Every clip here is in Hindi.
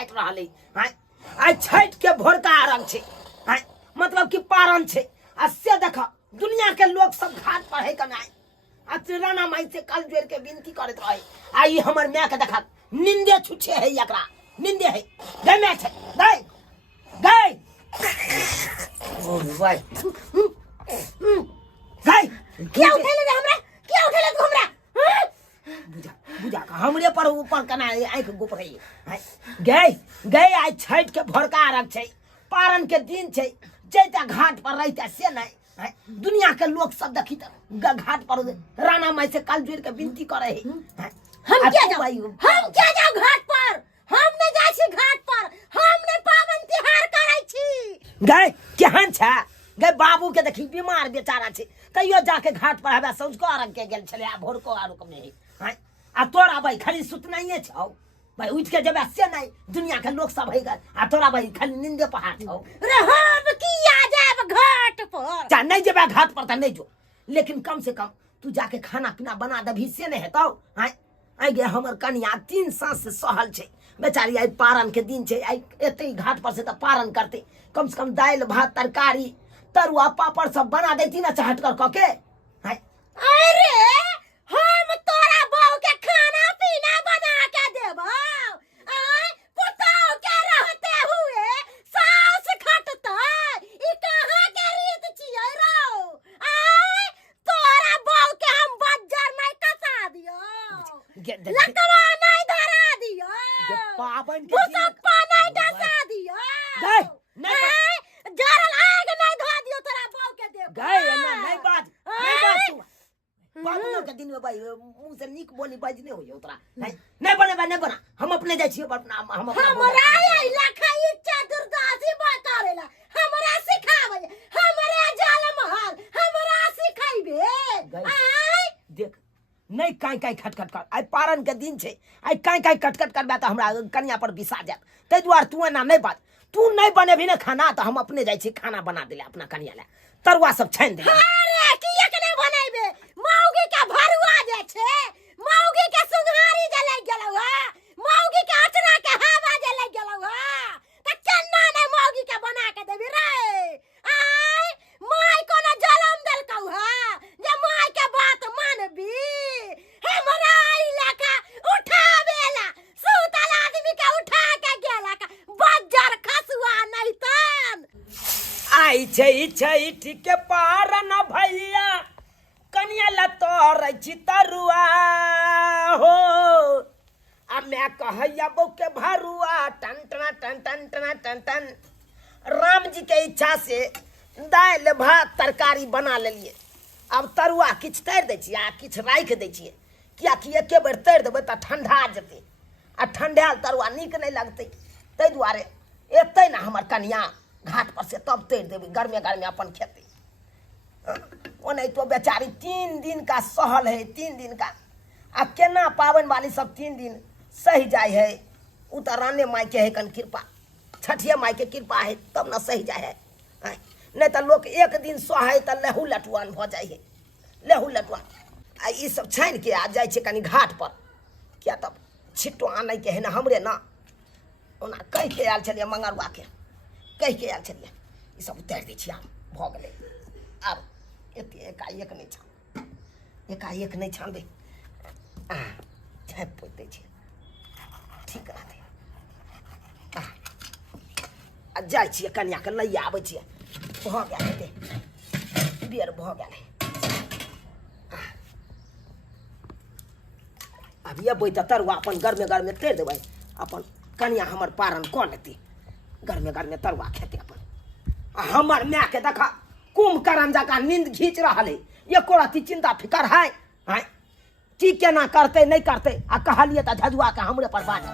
काट रहा है। आई छठ के भोरका आरंभ छे, मतलब कि पारण छे। आ से देखा दुनिया के लोग सब घाट पर है कनाई। आ राना माई से कल जोड़ के विनती करत रहे। आई हमर माय के देखा निंदे छुछे है, एकरा निंदे है। गई मैं छे गई गई ओ भाई गई क्या उठेले रे हमरा, क्या उठेले तू हमरा? बुझा बुझा का हमरे पर ऊपर कना आंख गुप रही है। गई गई आई छठ के भोरका आरंभ छे, पारण के दिन छे। जैता घाट पर रहता से नहीं दुनिया के लोग सब देखी घाट पर राना माई से काल जोड़ के विनती करे है। हम क्या जाओ घाट पर? हम नहीं जाय छी घाट पर, हम नहीं पावन त्योहार करे छी। गए केहन छे गए बाबू के देखी बीमार बेचारा छे, कहियो जाके घाट पर हवे संझको आरंभ के गेल छले। आ भोरको आरंभ में है आ तोरा भाई खाली सुतनाइए छौ भाई, उठ के जबे से नहीं दुनिया के लोग सब है आ तोरा भाई खाली नींदे पहाड़ छौ। रे हम किया जाब घाट पर? जा नहीं जबे घाट पर त नहीं जो, लेकिन कम से कम तू जाके खाना पीना बना दभी से नहीं हेतौ। आई गे हमर कन्या 3 सांस से सहल छे बेचारी। आई पारण के दिन छे, आई एते घाट पर से त पारण करते। कम से कम दाल भात तरकारी तरुआ पापड़ सब बना देती ना चहट कर के। अरे हम तोरा बहू के खाना पीना बना के देबो, पुतौ के रहते हुए सास खटतै, ई कहां के रीत छियै रो? तोरा बहू के हम बज्जर नहीं कसा दियो, लकवा नहीं धरा दियो, पावन के भूसप्पा नहीं डसा दियो, जरल आग नहीं धो दियो तोरा बहू के देब। गए ना नहीं बात तू पावन के दिन में भाई मुंह से निक बोली बजने हो तोरा नहीं बना। हम अपने जाय छियो अपना हम हमरा इलाका इच्छा दुर्दासी बतारेला, हमरा सिखावे, हमरा जाल महल हमरा सिखाइबे। देख नहीं काई खटखट कर। आई पारण के दिन छे, आई काई खटखट करबा त हमरा कन्या पर बिसा जात। तै दुआर तू ना नहीं बात, तू नहीं बनेबी ना खाना त हम अपने जाय छी खाना बना देले अपना कन्या ले, तरुआ सब छान दे। अरे किया के नहीं बनाइबे? मौगी के भरुआ जे छे, मौगी के सुंघारी जे लग गेलौ है, मौगी के अचरा के हवा जे लग गेलौ है, त केना ने मौगी के बना के देबी रे? माय कोनो जलम देलकौ है जे माय के बात मानबी? हमरा इलाका उठावेला सुतल आदमी के उठा के गेला का बज्जर खसुआ नहीं तन। आई छै ठीक के पारण भैया कन्या ला तोर छी तरुआ हो। आ मैं कहैया बौ के भरुआ टन टन टन टन टन टन टन। राम जी के इच्छा से दाल भात तरकारी बना लेलिए। अब तरुआ किछ तैर दै छी आ किछ राख दै छी, किया कि एके बेर तैर देबै त ठंडा जेतै आ ठंडाल तरुआ नीक नहीं लगतै। तै दुआरे एतै ना हमर कन्या घाट पर से तब तैर देबै, गर्मे अपन खेते। ओने तो बेचारी 3 दिन का सहल है, 3 दिन का। आ केना पावन वाली सब 3 दिन सही जाय है, उ त राने माई के है कन कृपा, छठिया माई के कृपा है तब ना सही जाय है। नहीं तो लोग 1 दिन सहे त लेहू लटुआन भ जाय है, लेहू लटुआन। आ ई सब छान के आ जाय छे कनी घाट पर, क्या तब छिट्टो आनै के है ना हमरे ना। ओना कह के आयल छलिए मंगरुआ के, कह के आयल छलिए ई सब उतार दै छी। आब भ गेलै, आब एते एकाएक नहीं छानबे, झाँप पोति दै छी ठीक रहतै। आ जाइ छियै कन्या के लैए आबै छियै, भ गेल हेतै बेर भ गेल है। अब अबै त तरुआ अपन गर्मे तैर देबै, अपन कन्या हमर पारण कऽ लेतै, गर्मे तरुआ खेतै अपन। आ हमर माय के देखा कुंभकर्ण जका नींद घींच रहा है, एको रत्ती चिंता फिकर है की केना करते नहीं करते। आ कहलिए त झजुआ के हमरे पर बाज।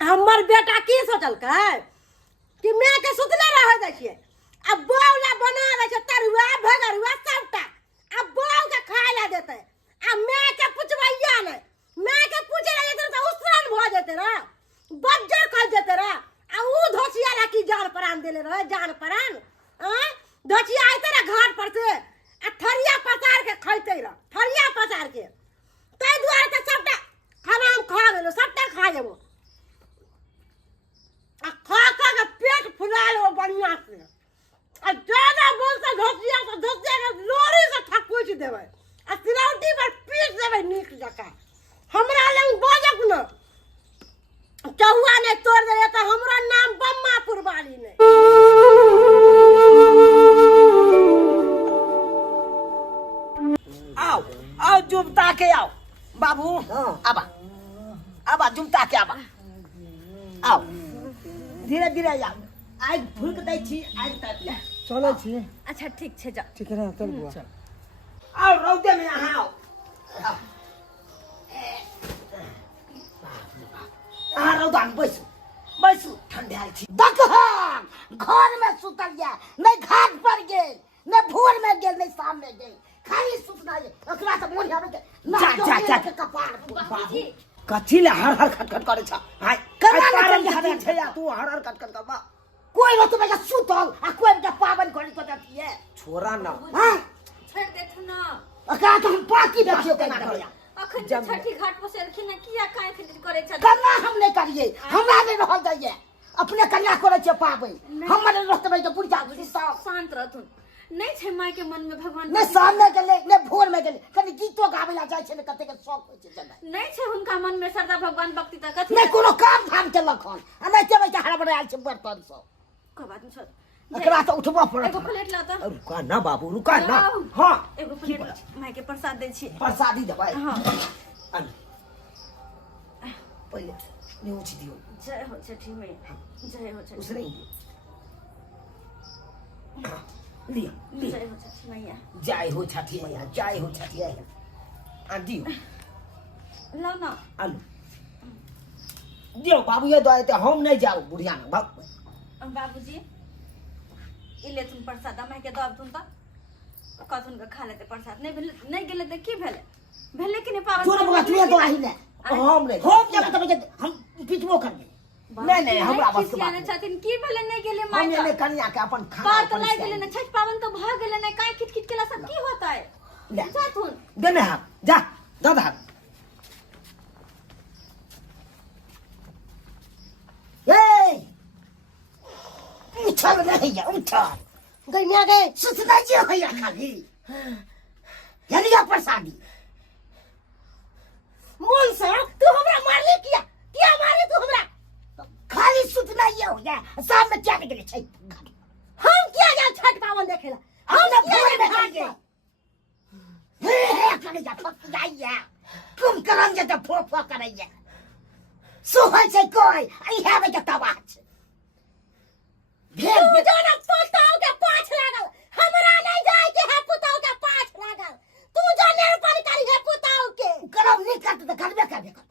हमर बेटा की सोचल कि मैं के सुतले रह जाय छियै, अब बौला बना दै छै तरुआ भगरुआ सबटा, अब बौ के खाय ला देतै। आ मैं के पुछबैया नै, मैं के पूछे ला जेतै त उसरन भ जेतै रे, बज्जर खा जेतै रे। आ उ धोसिया ला की जान प्राण देले है जान परन दोची आइते रे घाट पर से आ थरिया पसार के खइते रह थरिया पसार के तै दुआरे त सबटा खाना हम खा गेलो सबटा खा लेबो आ खा खा के पेट फुला लेबो बढ़िया से आ ज्यादा बोलते धोसिया के लोरी से ठकुच देबै आ सिलौटी पर पीस देबै नीक जका हमरा लंग बाजक न चहुआ ने तोड़ दे त हमरा नाम बम्मापुर वाली ने आओ आओ जुमता के आओ बाबू आबा आबा जुमता के आबा आओ धीरे धीरे आओ आइ फूक दै छी आइ तक ले चलै छी अच्छा ठीक छे जा ठीक है चल बुआ आओ रौदे में यहाँ आओ यहाँ रौदा में बैसू बैसू ठंडाल छी देखहन घर में सुतल या नहीं घाट पर गेल नहीं भोर में गेल नहीं शाम में गेल खाली सुतना है ओकरा से मोन आवे के जा के कपार कथी ले हर हर खटखट करे छ हाय करा पारन ले खटखट छै या तू हर हर खटखट करबा कोई न तुम्हें सुतल आ कोई के पावन करे तो दतिए छोरा न हां छोड़ देथु न ओकरा तो हम पाकी देखियो केना करे अखन जे छठी घाट पर से एलखिन न किया काहे खरीद करे छ कन्या हम नहीं करिए हमरा नहीं रह जाइए अपने कन्या करे छ पाबै हमर रहतबै तो बुढ़ा सब शांत रहथुन नहीं छे माय के मन में भगवान ने सामने गेले ने भोर में गेले कनी गीतो गावे ला जाय छै ने कते के शौक होय छै जना नहीं छे हुनका मन में श्रद्धा भगवान भक्ति त कथि नहीं कोनो काम धाम केलक हन आ नहीं जेबै त हड़बड़ आयल छै बर्तन सब कोई बात नहीं छोड़ एकरा तो उठबा पड़त एगो प्लेट ला त रुका ना बाबू रुका ना हां एगो प्लेट माय के प्रसाद दै छी प्रसादी दबाई हां अन पहिले ने उठ दियो जय हो छठी मैया जय हो छठी उसरे लिया लिया जय हो छठी मैया जय हो छठी मैया जय हो छठी मैया आ दियो ला ना आलू दियो बाबू ये दवाई तो हम नहीं जाओ बुढ़िया ना बाबू बाबूजी इले तुम प्रसाद माय के दब तुम त कथुन के खा लेते प्रसाद नहीं गेले त की भेले भेले कि नहीं पावन तोरा बगा तू तो आही ने हम नहीं हम जब तब हम पिटबो करबे नहीं हमरा बस के बात किया छथिन की भेले नहीं गेले हम माय ये कन्या के अपन पार खाना तो नहीं गेले न छठ पावन तो भ गेले न काय खिट खिट केला सब की होता है ले जाथुन देने हाथ जा दादा ए उठल नहीं है उठल गनिया के सुतना जी होया खाली यानी या प्रसादी मोन से तू हमरा मारले किया मारे तू हमरा खाली सुतना ये हो गया शाम में क्या निकले छै हम क्या जा छठ पावन देखेला हम भोर में खाए हे करे जा फक जाइया तुम करम जे त फो फो करैया सोहै छै कोई आई हैव के तबाच भेल जाना पुताओ के पाछ लागल हमरा नहीं जाय के है पुताओ के पाछ लागल तू जाने पर करी है पुताओ के करम नहीं करत त करबे करबे कर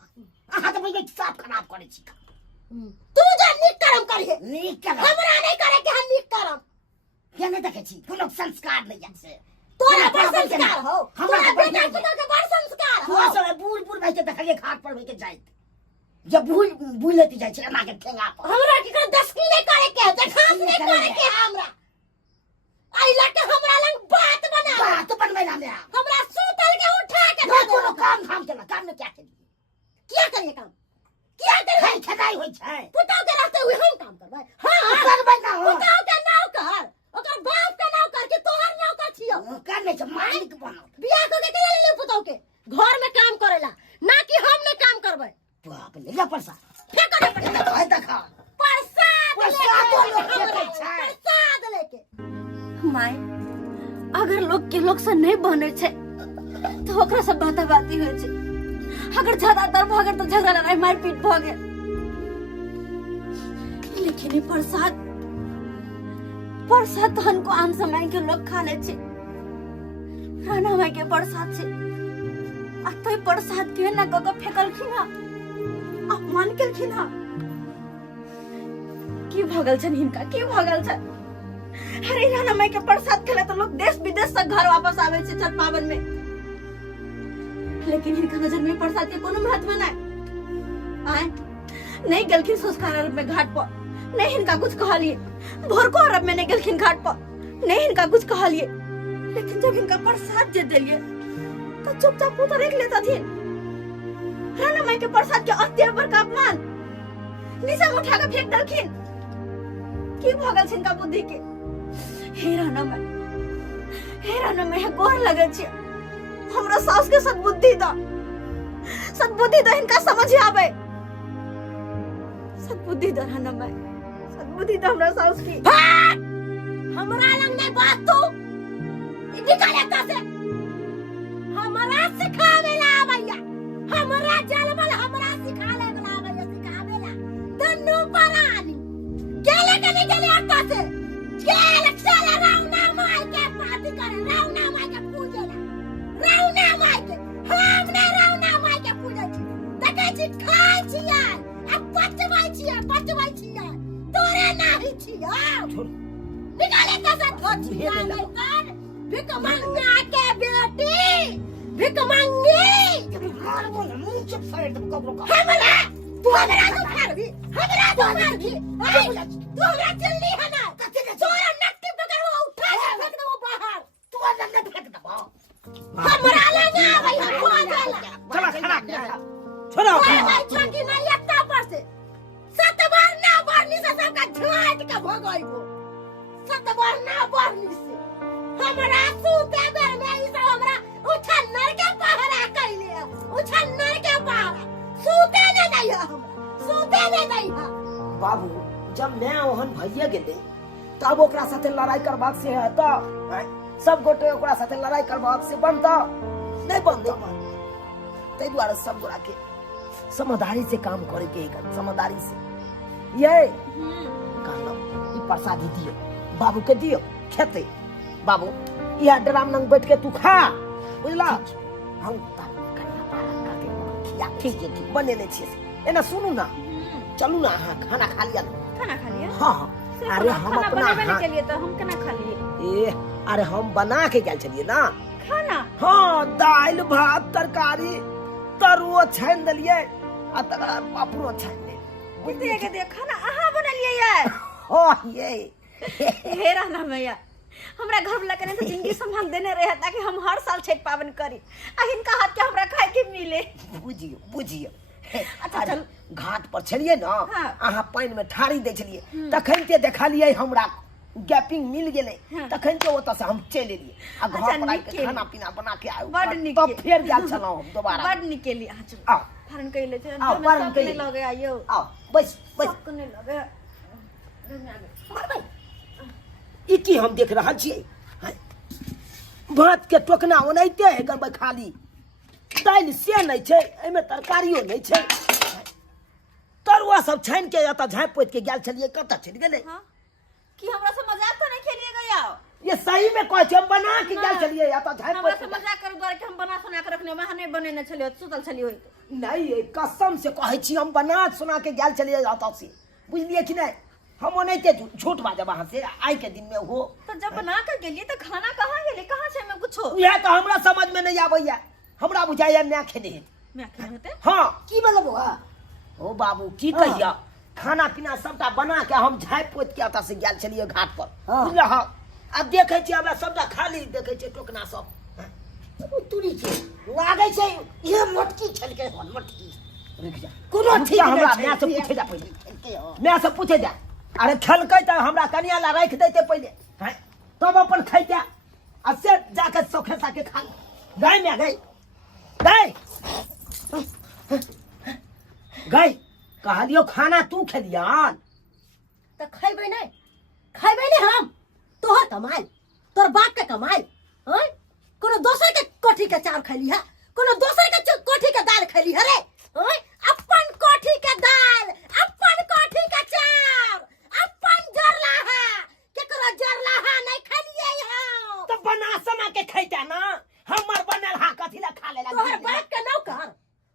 अहा त मुझे साफ खराब करे छी तू जा निक करम करी है निक करम हमरा नहीं करे के हम निक करम के नहीं देखे छी कोनो संस्कार नहीं है से तोरा बड़ संस्कार हो हमरा बेटा पुताओ के बड़ संस्कार हो तू सब बूढ़ बूढ़ भाई के देखलिए घाट पर होई के जाइत जब भूल लेती जाय छै ना के ठेंगा पर हमरा की कर 10 की नहीं करे के देखास नहीं करे के हमरा आई लट हमरा लंग बात बनवे ना दे हमरा सुतल के उठा के दे कोनो काम में क्या करिए काम क्या करे खदाई होय छै पुताओ के रहते हुए हम काम करबै हां करबै ना पुताओ के नौकर ओकर बाप के नौकर के तोहर नौकर छियो कर नै छै मालिक बनो बियाह को के ले ले पुताओ के घर में काम करेला ना कि हम ने काम करबै बाप ले जा प्रसाद फेंक दे है देखा प्रसाद लेके माय अगर लोग के लोग से नहीं बने छे तो ओकरा से बाती होय छे अगर ज्यादातर भगत तो झगड़ा लड़ाई मारपीट भ गेल लेकिन ये प्रसाद तो हमको आम समय के लोग खा ले छे राना माई के प्रसाद छे आ तो प्रसाद के ना गग फेकलखिन हा अपमान केलखिन हा की भगल छन हिनका की भगल छन अरे राना माई के प्रसाद खेले तो लोग देश विदेश से घर वापस आवे छे छठ पावन में लेकिन इनका नजर में प्रसाद के कोनो महत्व नहीं आए नहीं गलखिन संस्कार में घाट पर नहीं इनका कुछ कहलिए भोर को अरब मैंने गेलखिन घाट पर नहीं इनका कुछ कहलिए, लेकिन जब इनका प्रसाद दे दिलिए तो चुपचाप उतर देख लेता थी। राना माई के प्रसाद के अत्याचार का अपमान नीचे उठा के फेंक दलखिन। की भगल छिन का बुद्धि के। हे राना माई गोर लगे छे हमरा सास के सद्बुद्धि द इनका समझ आवे। सद्बुद्धि द राना माई, सद्बुद्धि द हमरा सास की। हमरा लंग नहीं बात तू निकाले ता से हमरा सिखावेला भैया, हमरा जलमल हमरा सिखावेला भैया, सिखावेला तन्नू परानी गेले के नहीं गेले आता से गेले चले रावना माई के पार्टी करे, रावना माई के पूजेला, रावना माई के हमने रावना माई के पूजे छी देखे छी खाई छिया अब पचवाई छिया तोरे नाही छिया निकाले कैसे धोतिया में कर भिक मंगा के बेटी भिक मंगी हार बोल मुंह चुप साइड कबरो का हमरा तू मार दी तू हमरा चलनी है ना तोरा नट्टी पकड़ वो उठा के फेंक दे वो बाहर तू अंदर फेंक दे हमरा लगा भाई हम चला छोड़ो भाई चंगी ना एकता पर से सतबार ना बारनी से सबका झाट के भगाइबो सतबार ना बारनी से हमरा सूते बेर में ई सब हमरा उछन्नर के पहरा कइले उछन्नर के पहरा सूते ने नहीं है हमरा सूते ने नहीं है। बाबू जब मैं ओहन भैया गेले तब ओकरा साथे लड़ाई करबाक से है तो सब गोटे ओकरा साथे लड़ाई करबाक से बनता नहीं बनता। तै द्वारा सब गोरा के समझदारी से काम करे के है, समझदारी से। ये कहलो ई प्रसादी दियो बाबू के दियो खेते बाबू यह ड्राम नंग बैठ के तू खा बुझला। हम ठीक है बने ले छी एना सुनू ना चलू ना हां खाना खा लिया हां अरे हम अपना बनाने के लिए तो हम केना खा लिए ए अरे हम बना के गेल छलिए ना खाना। हां दाल भात तरकारी तरुआ छान देलिए आ तकरा पापड़ो छान दे बुझिए के दे खाना अहाँ बनलिए ये हां ये हे राना मैया हमरा घर वाला कने तो जिंदगी संभाल देने रहे ताकि हम हर साल छठ पावन करी आ इनका हाथ के हमरा खाए के मिले। बुझियो अच्छा चल घाट पर छलिए ना हाँ। अहाँ पानी में ठारी दे छलिए तखन ते देखलिए हमरा गैपिंग मिल गेले तखन के ओत से हम चले लिए आ घर पर आके खाना पीना बना के आयो बड निक तब फिर गेल छलौ हम दोबारा बड निक के लिए आ चल आओ फरन कइले थे आओ फरन कइले लगे आइयो आओ बस कोने लगे ई की हम देख रहल छियै भात के टोकना ओनाइते है गरबै खाली दाल से नहीं छै एमे तरकारियो नहीं छै तरुआ सब छान के या त झाँप पोत के गेल छलिए कत चल गेले। हां कि हमरा से मजाक तो नहीं खेलिए गया ये सही में कहै छै हम बना के गेल छलिए या त झाँप हमरा पोत से मजाक कर द्वारा कि हम बना सुना के रखने वहां नहीं बनेने छलिए सुतल छलिए होई नहीं कसम से कहै छी हम बना सुना के गेल छलिए या त से बुझलिए कि नहीं हम ओनैते झूठ बाजे वहां से आई के दिन में हो तो जब बना के गेलिए तो खाना कहां गेले कहां से मैं कुछो यह तो हमरा समझ में नहीं आबैया हमरा बुझाइया मैं खेने है मैं खेने होते हां की बोलबो ओ बाबू की कहिया खाना पीना सबटा बना के हम झाँप पोत के अता से गेल छलिए घाट पर बुझला हां अब देखे छी अब सबटा खाली देखे छी टोकना सब तुरी के लागे छै ये मोटकी छलके हन मोटकी रुक जा कोनो ठीक हमरा मैं से पूछे जा पहिले मैं से पूछे जा अरे खेलकै त हमरा कनिया ला राख देते पहिले हैं तब अपन खैते आ से जाके सोखे साके खा गई में गई कहलियो खाना तू खेलियान त खैबै नहीं हम तोहर कमाई तोर बाप के कमाई हैं कोनो दोसर के कोठी के चाउर खैली है कोनो दोसर के कोठी के दाल खैली है रे हैं अपन कोठी के दाल अपन कोठी के चाउर अपन जरला है केकरो जरला है नहीं खैलिए हम तो बना सना के खैता ना हमर बनल हा कथि ला खा लेला तोहर बाप के नौकर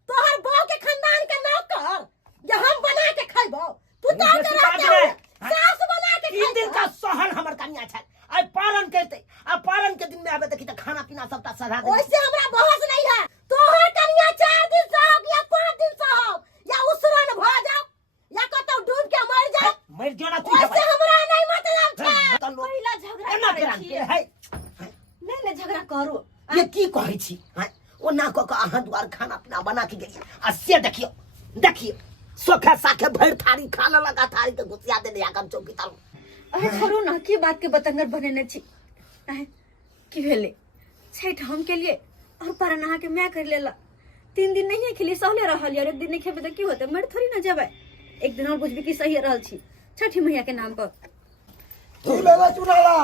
तोहर बाप के खानदान के नौकर जे हम बना के खैबो तू तो सास बना के तीन दिन का सहन हमर कन्या छै आई पालन करते आ पालन के दिन में आबे देखी त खाना पीना सबटा सधा दे ओइसे हमरा बहस नहीं है तोहर कन्या 4 दिन से हो गया 5 दिन से जानते है नहीं नहीं झगड़ा करू ये की कहै छी हैं ओ ना क के अहाँ द्वार खाना पीना बना के गेलिए आ से देखियो देखियो सोखा साखे भर थारी खाना लगा थारी के घुसिया दे दिया कम चौकी ताल अरे छोड़ू ना की बात के बतंगर बनेने छी आए की भेले छठ हम के लिए और पर नहा के मैं कर लेला 3 दिन नहीं है खिली सहले रहल यार एक दिन नहीं खेबे त की होते मर थोड़ी ना जेबे एक दिन और बुझबी की सही रहल छी छठी मैया के नाम पर की लेला चुनाला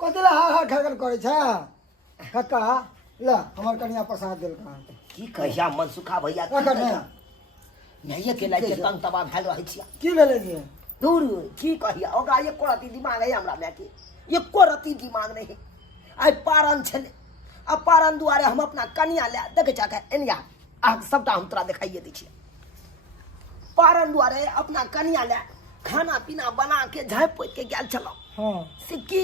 कतेला हार खगन करे छ कक्का ला हमर कन्या प्रसाद देल का की कहिया मन सुखा भैया का करना नहीं के लाइक तंग तबा भेल रहै छी की भेले जी दूर की कहिया ओकरा एको रति दिमाग है हमरा में के एको रति दिमाग नहीं आइ पारन छले अब पारन दुआरे हम अपना कन्या ले देखे जाके एनिया आ सबटा हम तोरा देखाइए दै छी पारन दुआरे अपना कन्या ले खाना पीना बना के झाँप पोत के गेल छलौ हां से की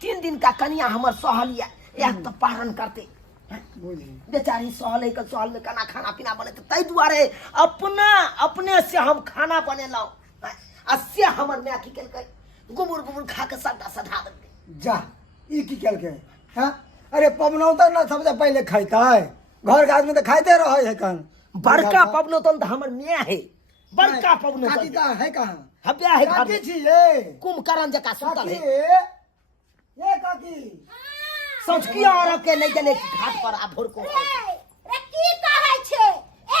3 दिन का कन्या हमर सहलिया एक तो पारन करते बुझी बेचारी सहले के सहल में खाना खाना पीना बने तै दुआरे अपने से हम खाना बनेलौ आ से हमर माय की केलकै गुबुर खा के सबटा सधा देलकै जा ई की केल के हां अरे पवनौता ना सबसे पहले खाइता है घर के आदमी तो खाइते रहे है कन बड़का पवनौतन तो हमर माय है बड़का काकी पवनौतन का है कहां हब्या है घर काकी में। छी ये कुंभकर्ण जका सुतल काकी है ये काकी सौचकिया और के नहीं गेले घाट पर आ भोर को रे की कहै छे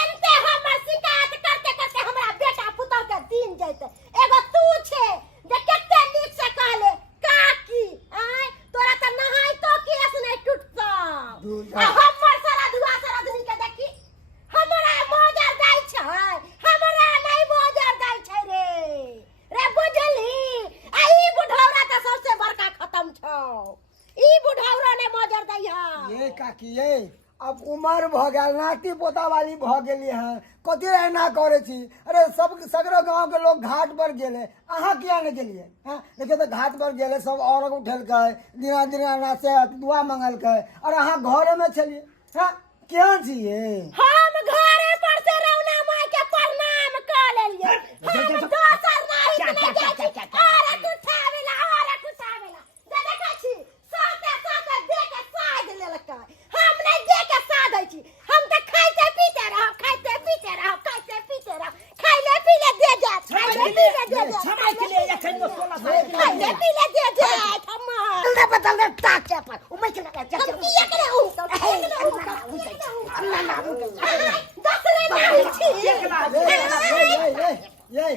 एनते हमर शिकायत करते करते हमरा बेटा पुतौ के दिन जैते एगो तू छे जे कते नीक से कहले काकी आय तोरा त नहाई तो केस नहीं टूटतो आ हमर सारा दुनी के देखी हमरा मोजर दाई छै हमरा नहीं मोजर दाई छै रे बुझली आ ई बुढ़ौरा त सबसे बड़का खत्म छौ ई बुढ़ौरा ने मोजर दाई है ये काकी ये अब उम्र भ गेल नाती पोता वाली भ गेली हैं कथी एना करे छी अरे सब सगरो गांव के लोग घाट पर गेले अहाँ किया नहीं गेलिए हां देखिए तो घाट पर गेले सब औरत उठल के दिना दिना नाचे दुआ मंगल के और अहाँ घरे में छलिए हां क्या छी ये हम घरे पर से रौना माई के प्रणाम कर लेलिए हम दोसर नहीं नहीं जाइ छी अरे तू छावेला दे देखै छी साथे दे के साध लेलकै हम नहीं दे के साधै छी हम त खाइते पीते रह खाइले पीले दे जा समय के लिए एखन 16 साल के खाइले पीले दे जा हम बदल दे टाके पर उमै के लगा जा हम किया करे ये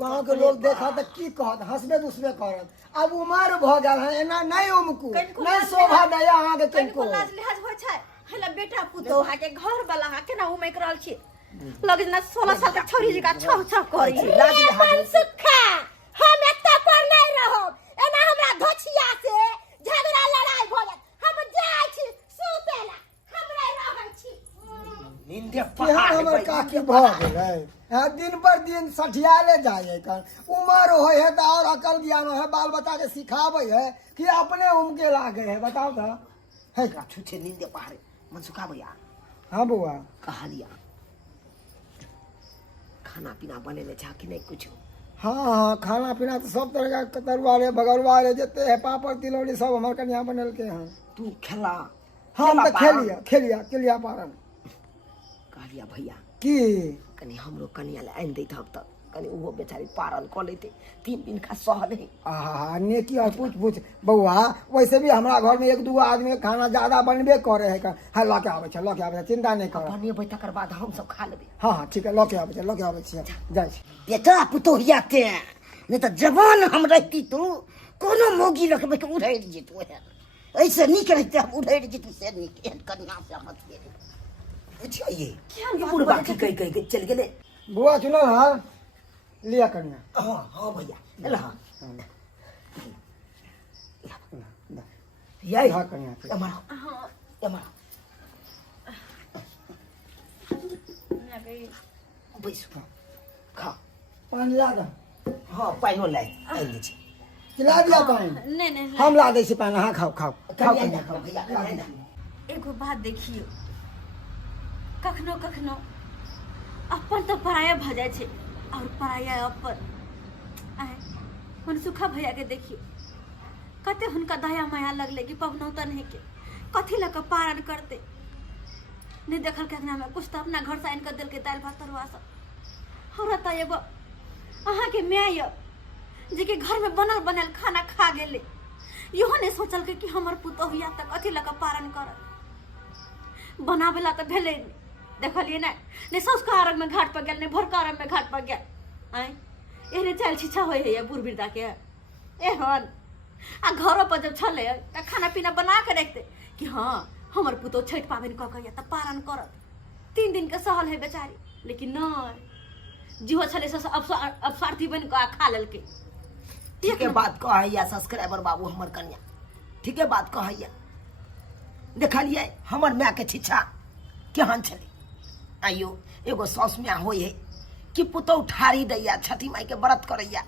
गांव के लोग देखा तो की कहत हंसबे दुसबे करत अब उम्र भ गेल है एना नहीं उमकू नहीं शोभा दया अहाँ के कनको कनको लाज लिहाज हो छै हला बेटा पुतो हा के घर वाला हा केना उमे करल छी लगे ना 16 साल के छोरी जी का छह करी छी लाज लिहाज सुखा हम एत्ता पर नहीं रहब एना हमरा धोछिया से झगड़ा लड़ाई भ जात हम जाय छी सुतेला हम नहीं रहै छी निंदे यहाँ पहाड़ हमर काकी भ गेलै हाँ दिन पर दिन सठियाले जाए कर उम्र हो है तो और अकल ज्ञान है बाल बच्चा के सिखावे है कि अपने उमके लागे है बताओ तो है का छुछे निंदे पहाड़ मन सुखा भैया हाँ बुआ कहालिया खाना पीना बनेले छा कि नहीं कुछ हाँ हाँ खाना पीना तो सब तरह का तरुआ रे बगरुआ रे जते है पापड़ तिलौरी सब हमार कन्या बनल के हैं तू खेला हम तो पारन। खेलिया पारन कहलिया भैया की कनी हमरो कनिया ले आइन दैत हब तक कनी वो बेचारी पारन क लेते 3 दिन का सहल है आहा नेकी और पूछ बउआ वैसे भी हमारा घर में 1-2 आदमी के खाना ज्यादा बनबे करे है हाँ लके आवे छै चिंता नहीं कर बनेबै तकर बाद हम सब खा लेबै हाँ हाँ ठीक है लके आवे छै जाय छी बेटा पुतोहिया ते नहीं तो जवान हम रहती तू कोनो मोगी रखबे तो उड़ै जेतू है ऐसे नीक रहते हम उड़ै जेतू से नीक एहन कन्या से मत गेले बुझिए ये बुढ़बा की कह के चल गेले बुआ सुनो हाँ लिया कन्या हाँ भैया एला यही हाँ कन्या हमारा बैसो खा पानी ला दो हाँ पाइनो लाई आइ दै छी खिला दिया पानी नहीं नहीं हम ला दै छी पानी हाँ खाओ कन्या खाओ भैया एगो बात देखियो कखनो कखनो अपन तो पराया भ जाय छै और पराया अपन आए मन सुखा भैया के देखियो कते हुनका दया माया लगले कि पवनौता नहीं के कथी लग पारण करते नहीं देखल केतना में कुछ तो अपना घर से आन कर दिल के दाल भात तरुआ सब हमरा त एगो अहाँ के माय जे के घर में बनल बनल खाना खा गेले इहो नहीं सोचल के कि हमर पुतोहिया तक कथी लग पारण कर बनावेला त भेले देखलिए ना ने संस्कार में घाट पर गेल ने भोरकार में घाट पर गेल आई एहने चल छिछा होय है बूढ़ बिरदा के एहन आ घरों पर जब छले त खाना पीना बना के रखते कि हाँ हमर पुतो छठ पाबनि क के त पारण करत 3 दिन के सहल है बेचारी लेकिन नहीं जीव छले से अब स्वार्थी बन के खा लेल के ठीक है बात कहैया सब्सक्राइबर बाबू हमर कन्या ठीक है बात कहैया देखलिए हमर माय के छिछा केहन छले आइयो एगो साउस माय होय है कि पुतौ ठारी दैया छठी माई के व्रत करैया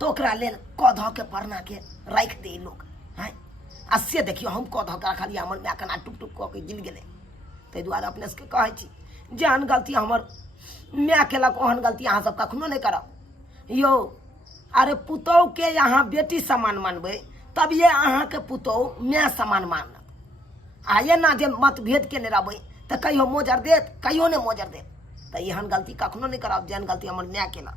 तो ओकरा लेल कध के परना के राख दे लोग हैं आ से देखियो हम कध के रखलिए हमर माय कना टुक टुक क के गिल गेले तै दुआरे अपने से कहै छी जेहन गलती हमर माय केलक ओहन गलती अहाँ सब कखनो नहीं करब यो अरे पुतौ के यहाँ बेटी समान मानबे तब ये अहाँ के पुतौ माय समान मानब आ ये ना जे मतभेद के ने रहबै त कहियो मोजर देत कहियो ने मोजर देत त एहन गलती कखनो नहीं करब जेहन गलती हमर माय केलक